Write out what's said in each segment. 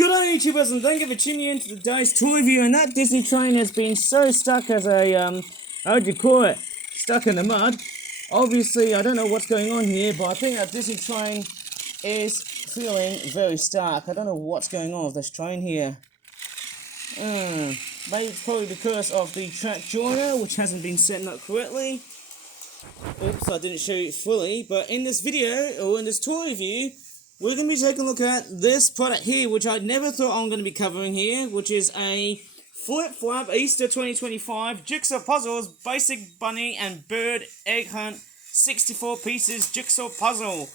Good day, YouTubers, and thank you for tuning in to today's toy review. And that Disney train has been so stuck as a, how would you call it? Stuck in the mud. Obviously, I don't know what's going on here, but I think that Disney train is feeling very stuck. I don't know what's going on with this train here. Maybe it's probably because of the track joiner, which hasn't been set up correctly. Oops, I didn't show you fully, but in this video, or in this toy review, we're going to be taking a look at this product here, which I never thought I'm going to be covering here, which is a Flip Flop Easter 2025 Jigsaw Puzzles Basic Bunny and Bird Egg Hunt 64 pieces Jigsaw Puzzle.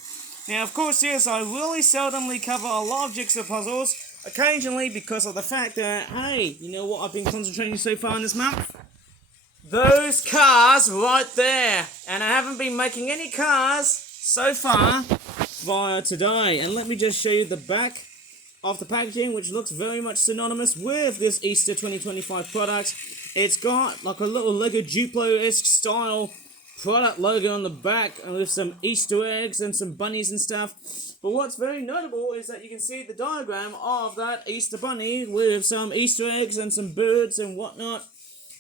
Now, of course, yes, I really seldomly cover a lot of Jigsaw Puzzles, occasionally because of the fact that, hey, you know what I've been concentrating so far in this month? Those cars right there. And I haven't been making any cars so far via today. And let me just show you the back of the packaging, which looks very much synonymous with this Easter 2025 product. It's got like a little Lego Duplo-esque style product logo on the back, and with some Easter eggs and some bunnies and stuff. But what's very notable is that you can see the diagram of that Easter bunny with some Easter eggs and some birds and whatnot.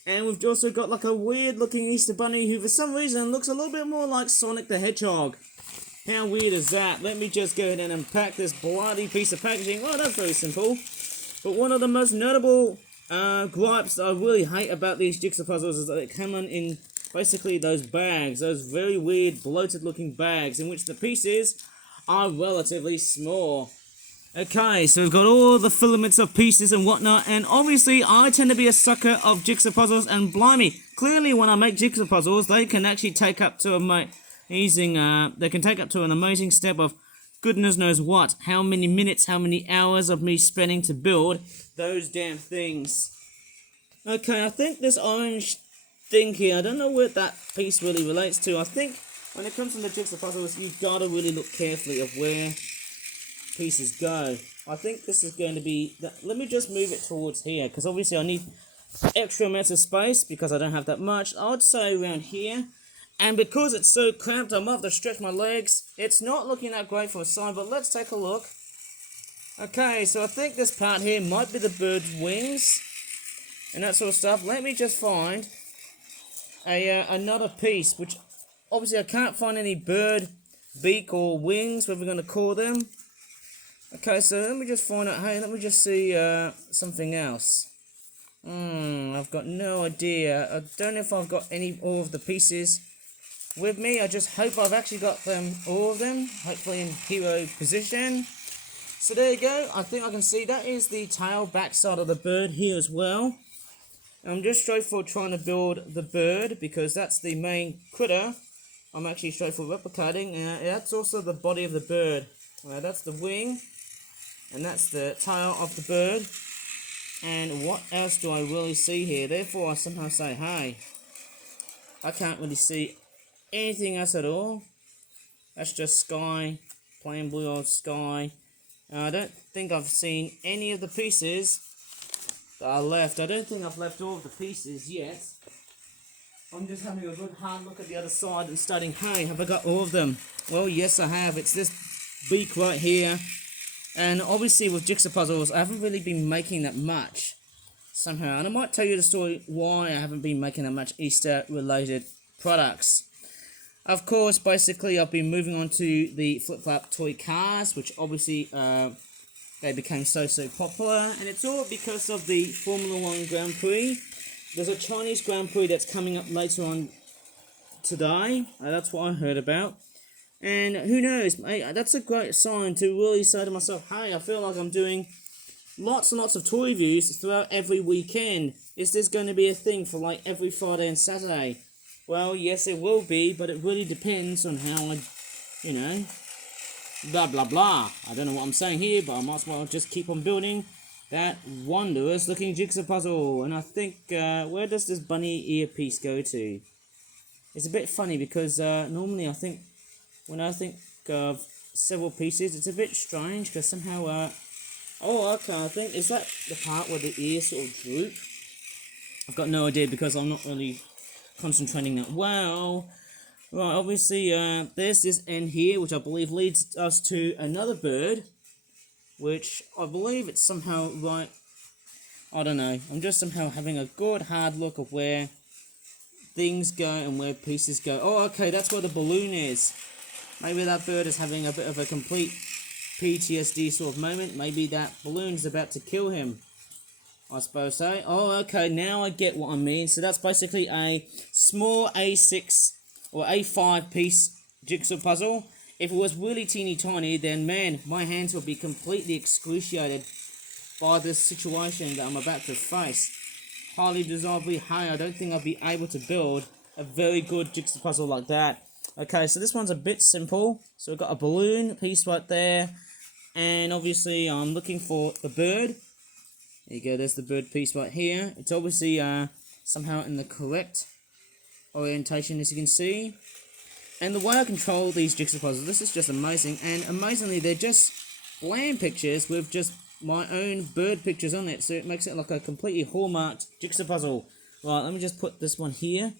And we've also got like a weird looking Easter bunny who for some reason looks a little bit more like Sonic the Hedgehog. How weird is that? Let me just go ahead and unpack this bloody piece of packaging. Oh, that's very simple. But one of the most notable gripes that I really hate about these Jigsaw puzzles is that they come in basically those bags, those very weird bloated looking bags in which the pieces are relatively small. Okay, so we've got all the filaments of pieces and whatnot, and obviously I tend to be a sucker of Jigsaw puzzles, and blimey, clearly when I make Jigsaw puzzles, they can actually take up to an amazing step of goodness knows what, how many minutes, how many hours of me spending to build those damn things. Okay, I think this orange thing here, I don't know what that piece really relates to. I think when it comes to the Jigsaw puzzles, you've got to really look carefully of where pieces go. I think this is going to be, let me just move it towards here, because obviously I need extra amounts of space because I don't have that much. I would say around here, and because it's so cramped I might have to stretch my legs. It's not looking that great for a sign, but let's take a look. Okay, so I think this part here might be the bird's wings and that sort of stuff. Let me just find another piece, which obviously I can't find any bird beak or wings, whatever we're going to call them. Okay, so let me just find out, hey, let me just see something else. I've got no idea. I don't know if I've got all of the pieces with me. I just hope I've actually got all of them, hopefully in hero position. So there you go, I think I can see that is the tail back side of the bird here as well. I'm just straightforward trying to build the bird because that's the main critter I'm actually straightforward replicating. That's also the body of the bird. That's the wing. And that's the tail of the bird. And what else do I really see here? Therefore, I somehow say, hey, I can't really see anything else at all. That's just sky, plain blue old sky. I don't think I've seen any of the pieces that are left. I don't think I've left all of the pieces yet. I'm just having a good hard look at the other side and studying, hey, have I got all of them? Well, yes, I have. It's this beak right here. And obviously with Jigsaw puzzles, I haven't really been making that much somehow. And I might tell you the story why I haven't been making that much Easter related products. Of course, basically I've been moving on to the Flip Flop toy cars, which obviously they became so popular. And it's all because of the Formula 1 Grand Prix. There's a Chinese Grand Prix that's coming up later on today. That's what I heard about. And who knows, mate, that's a great sign to really say to myself, hey, I feel like I'm doing lots and lots of toy reviews throughout every weekend. Is this going to be a thing for like every Friday and Saturday? Well, yes, it will be, but it really depends on how I, blah, blah, blah. I don't know what I'm saying here, but I might as well just keep on building that wondrous looking Jigsaw puzzle. And I think, where does this bunny earpiece go to? It's a bit funny because normally when I think of several pieces, it's a bit strange because somehow, oh, okay, I think, is that the part where the ears sort of droop? I've got no idea because I'm not really concentrating that well. Right, obviously, there's this end here, which I believe leads us to another bird. which I believe it's somehow right. I don't know. I'm just somehow having a good hard look of where things go and where pieces go. Oh, okay, that's where the balloon is. Maybe that bird is having a bit of a complete PTSD sort of moment. Maybe that balloon's about to kill him. I suppose so. Oh, okay, now I get what I mean. So that's basically a small A6 or A5 piece jigsaw puzzle. If it was really teeny tiny, then man, my hands would be completely excruciated by this situation that I'm about to face. Highly desirably high, I don't think I'll be able to build a very good jigsaw puzzle like that. Okay, so this one's a bit simple. So we've got a balloon piece right there, and obviously I'm looking for the bird. There you go, there's the bird piece right here. It's obviously somehow in the correct orientation, as you can see. And the way I control these jigsaw puzzles, this is just amazing. And amazingly, they're just bland pictures with just my own bird pictures on it. So it makes it like a completely hallmarked jigsaw puzzle. Right, let me just put this one here.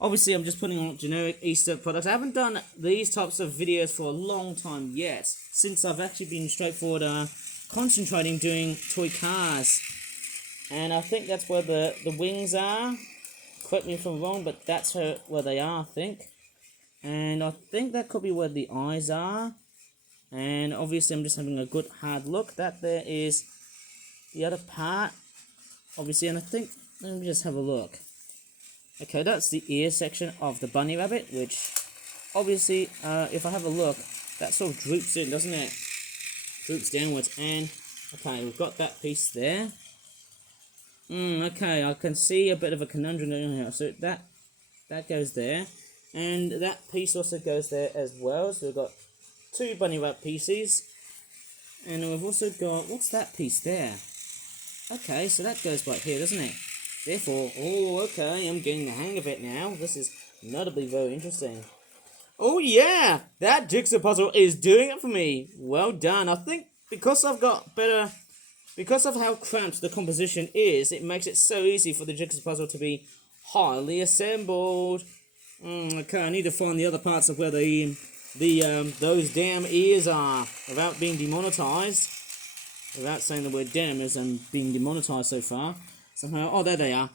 Obviously, I'm just putting on generic Easter products. I haven't done these types of videos for a long time yet, since I've actually been straightforward concentrating doing toy cars. And I think that's where the wings are. Correct me if I'm wrong, but that's where they are, I think. And I think that could be where the eyes are. And obviously I'm just having a good hard look. That there is the other part, obviously, and I think, let me just have a look. Okay, that's the ear section of the bunny rabbit, which obviously, if I have a look, that sort of droops in, doesn't it? Droops downwards, and okay, we've got that piece there. Okay, I can see a bit of a conundrum in here. So that goes there, and that piece also goes there as well. So we've got two bunny rabbit pieces, and we've also got, what's that piece there? Okay, so that goes right here, doesn't it? Therefore, oh, okay, I'm getting the hang of it now. This is notably very interesting. Oh yeah, that jigsaw puzzle is doing it for me. Well done. I think because I've got better, because of how cramped the composition is, it makes it so easy for the jigsaw puzzle to be highly assembled. Okay, I need to find the other parts of where those damn ears are without being demonetized. Without saying the word damn, as I'm being demonetized so far. Somehow, oh, there they are.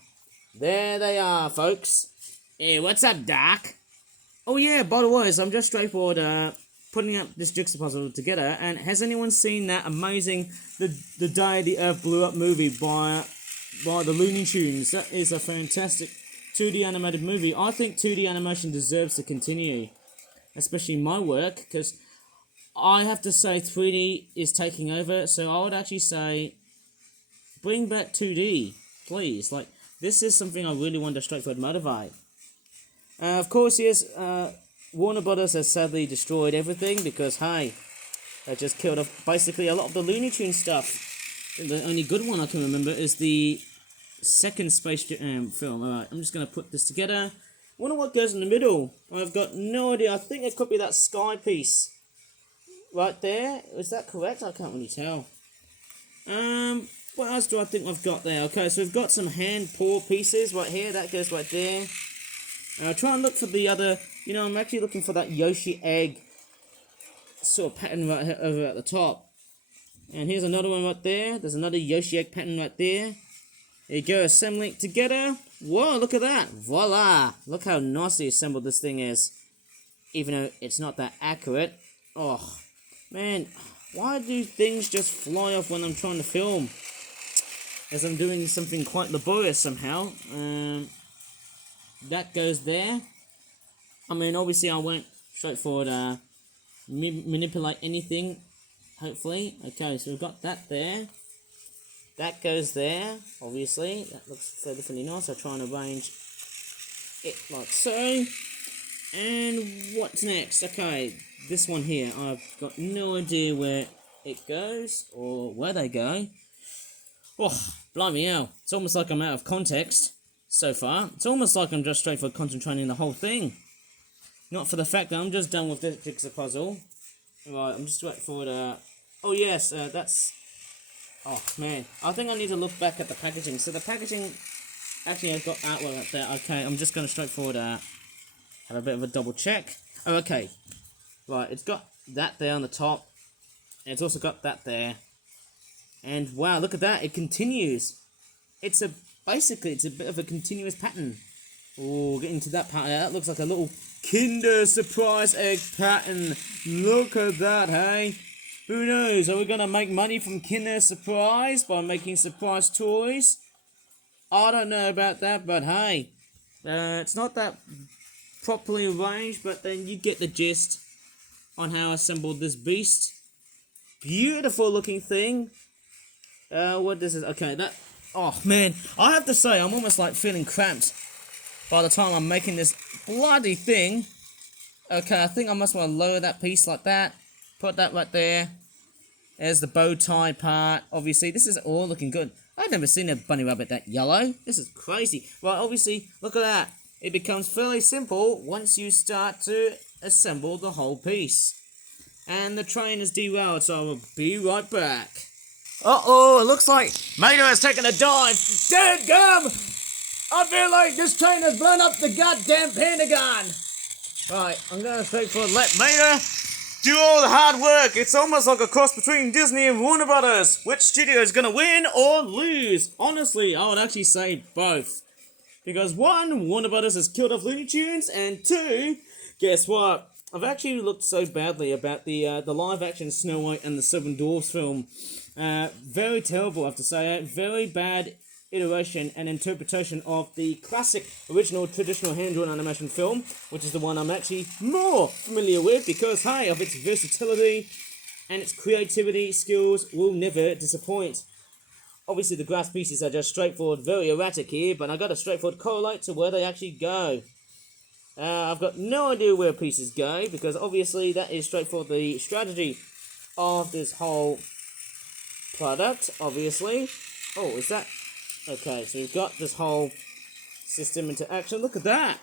There they are, folks. Hey, what's up, Doc? Oh yeah, by the way, so I'm just straightforward putting up this jigsaw puzzle together, and has anyone seen that amazing The Day the Earth Blew Up movie by the Looney Tunes? That is a fantastic 2D animated movie. I think 2D animation deserves to continue, especially my work, because I have to say 3D is taking over, so I would actually say bring back 2D, please. Like, this is something I really want to straightforward motivate. Of course, yes, Warner Brothers has sadly destroyed everything because, hey, they just killed off basically a lot of the Looney Tunes stuff. The only good one I can remember is the second Space Jam film. Alright, I'm just going to put this together. Wonder what goes in the middle. I've got no idea. I think it could be that sky piece. Right there. Is that correct? I can't really tell. What else do I think I've got there? Okay, so we've got some hand paw pieces right here. That goes right there. Try and look for the other, I'm actually looking for that Yoshi egg sort of pattern right here, over at the top. And here's another one right there. There's another Yoshi egg pattern right there. There you go, assembling it together. Whoa, look at that. Voila. Look how nicely assembled this thing is. Even though it's not that accurate. Oh, man. Why do things just fly off when I'm trying to film? As I'm doing something quite laborious somehow. That goes there. I mean, obviously I won't straightforward manipulate anything, hopefully. Okay, so we've got that there. That goes there, obviously. That looks fairly nice. I'll try and arrange it like so. And what's next? Okay, this one here. I've got no idea where it goes or where they go. Oh, blimey hell. It's almost like I'm out of context so far. It's almost like I'm just straightforward concentrating the whole thing. Not for the fact that I'm just done with this jigsaw puzzle. Right, I'm just straightforward. Oh yes, that's... Oh man, I think I need to look back at the packaging. So the packaging... Actually, I've got artwork up there. Okay, I'm just going to straightforward have a bit of a double check. Oh, okay. Right, it's got that there on the top. And it's also got that there. And wow, look at that, it continues. Basically, it's a bit of a continuous pattern. Oh, getting to that pattern, that looks like a little Kinder Surprise egg pattern. Look at that, hey? Who knows, are we going to make money from Kinder Surprise by making surprise toys? I don't know about that, but hey, it's not that properly arranged, but then you get the gist on how I assembled this beast. Beautiful looking thing. What this is, okay, that, oh man, I have to say, I'm almost like feeling cramped by the time I'm making this bloody thing. Okay, I think I must want to lower that piece like that, put that right there. There's the bow tie part, obviously, this is all looking good. I've never seen a bunny rabbit that yellow, this is crazy. Well, obviously, look at that, it becomes fairly simple once you start to assemble the whole piece. And the train is derailed, so I will be right back. Uh-oh, it looks like Mater has taken a dive. Dadgum! I feel like this train has blown up the goddamn Pentagon. Right, I'm going to straightforward let Mater do all the hard work. It's almost like a cross between Disney and Warner Brothers. Which studio is going to win or lose? Honestly, I would actually say both. Because one, Warner Brothers has killed off Looney Tunes, and two, guess what? I've actually looked so badly about the live-action Snow White and the Seven Dwarfs film. Very terrible, I have to say. Very bad iteration and interpretation of the classic, original, traditional hand-drawn animation film, which is the one I'm actually more familiar with because, hey, of its versatility and its creativity skills will never disappoint. Obviously, the grass pieces are just straightforward, very erratic here, but I got a straightforward correlate to where they actually go. I've got no idea where pieces go, because obviously that is straightforward the strategy of this whole product, obviously. Oh, is that... Okay, so we've got this whole system into action. Look at that!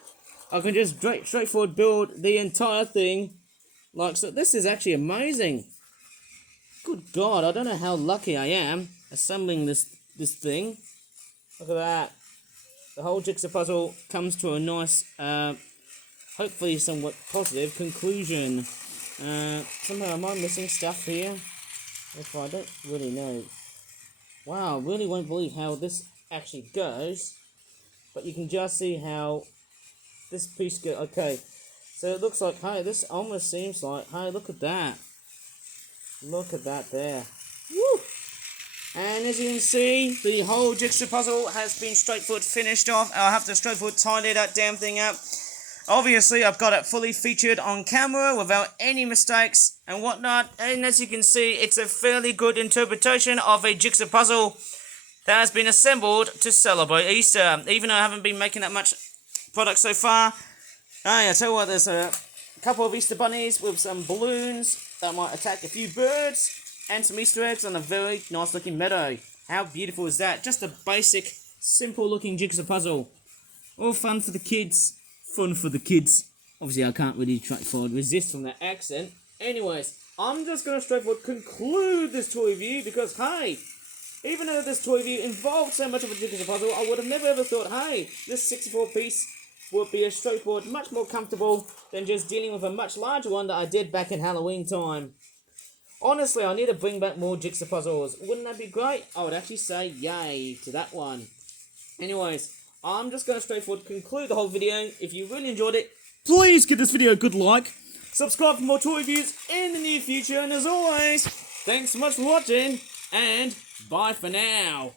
I can just straightforward build the entire thing like so. This is actually amazing. Good God, I don't know how lucky I am assembling this thing. Look at that. The whole jigsaw puzzle comes to a nice, hopefully somewhat positive conclusion. Somehow am I missing stuff here? If I don't really know. Wow, I really won't believe how this actually goes. But you can just see how this piece goes. Okay, so it looks like, hey, this almost seems like, hey, look at that. Look at that there. Woo! And as you can see, the whole jigsaw puzzle has been straightforward finished off. I'll have to straightforward tidy that damn thing up. Obviously, I've got it fully featured on camera without any mistakes and whatnot. And as you can see, it's a fairly good interpretation of a jigsaw puzzle that has been assembled to celebrate Easter. Even though I haven't been making that much product so far. I tell you what, there's a couple of Easter bunnies with some balloons that might attack a few birds. And some Easter eggs on a very nice looking meadow. How beautiful is that? Just a basic, simple looking jigsaw puzzle. All fun for the kids. Fun for the kids. Obviously I can't really resist from that accent. Anyways, I'm just going to straightforward conclude this toy review because, hey, even though this toy review involved so much of a jigsaw puzzle, I would have never ever thought, hey, this 64 piece would be a straightforward, much more comfortable than just dealing with a much larger one that I did back in Halloween time. Honestly, I need to bring back more jigsaw puzzles. Wouldn't that be great? I would actually say yay to that one. Anyways, I'm just going to straightforward conclude the whole video. If you really enjoyed it, please give this video a good like. Subscribe for more toy reviews in the near future. And as always, thanks so much for watching. And bye for now.